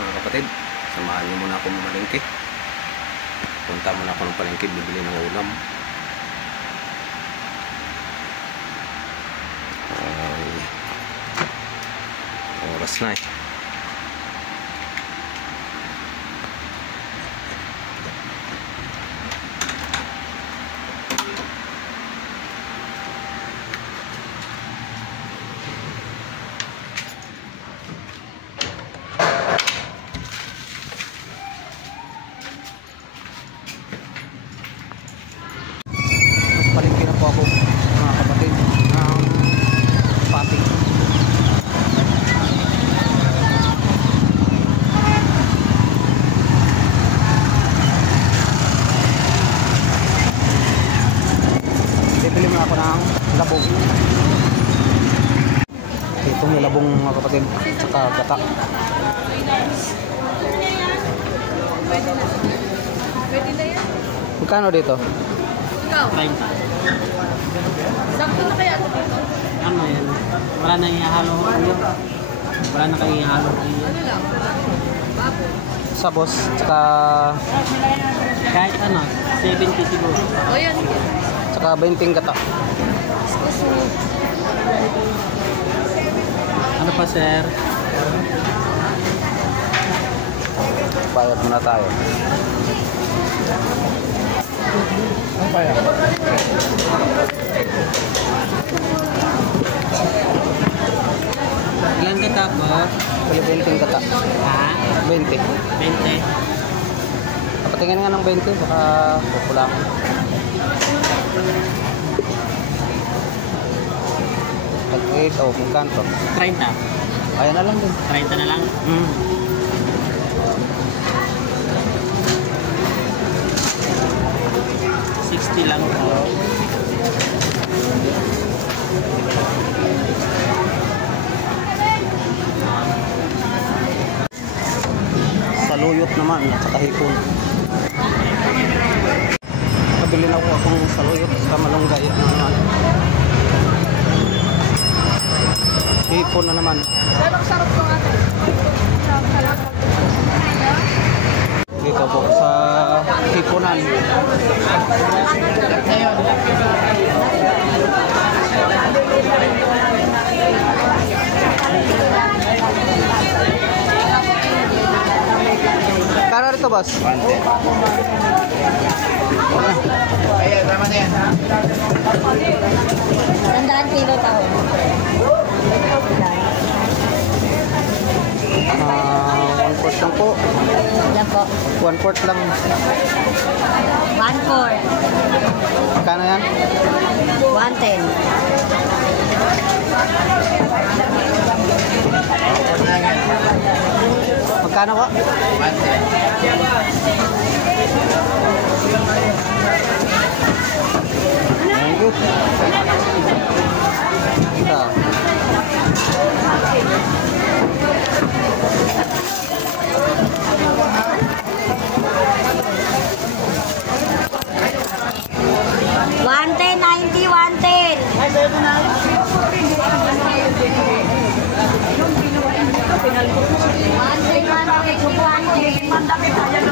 mga kapatid. Samahan niyo muna ako mamalengke. Punta muna ako ng palengke, bibili ng ulam. Oras na eh. Palengke na po ako mga kapatid ng Pasig. Bibili mo ako ng labong. Itong labong mga kapatid, saka gata. Magkano dito? Sakto na kaya ito dito? Ano yan? Wala na ihalo ko yun. Wala na kayo ihalo ko yun. Ano lang? Bapo. Sabos, saka Kahit ano, 70 siguro. O yan. saka 20 gata. Ano pa sir? Bayad muna tayo. Ano pa yan? Ilan kita po? 20 gata. Ha? 20. 20. Patingin nga ng 20, baka kukulang. Ito, magkano to? 30. Ayan na lang din. 30 na lang. Hmm. $60 lang po. Saluyot naman at saka hipon. Nabili na ako akong saluyot sa malunggay. Ano naman? Hipon na naman. Anong sarap ko ate? Dito po sa hiponan. Kano rito, boss? 110. Ayan, tama na yan, ha? 100 kilo taho. 1/4 lang po. Yan po. 1/4 lang. 1/4. Kano yan? 110. Magkano ko? 110. Thank you. Ito.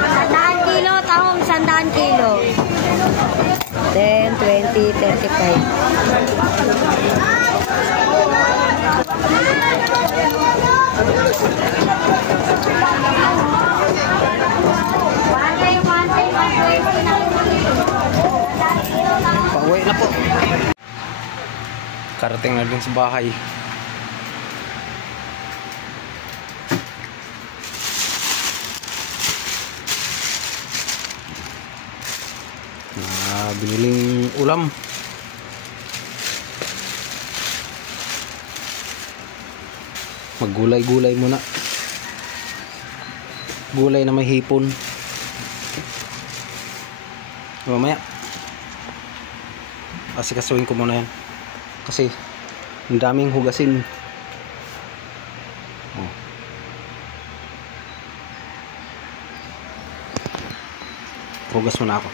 Sandaan kilo, tahong 100 kilo. 10, 20, 35. Pauwi na po. Karating na din sa bahay. Biniling ulam. Maggulay-gulay muna. Gulay na may hipon. Mamaya asikasuhin ko muna yan kasi ang daming hugasin. Hugas muna ako.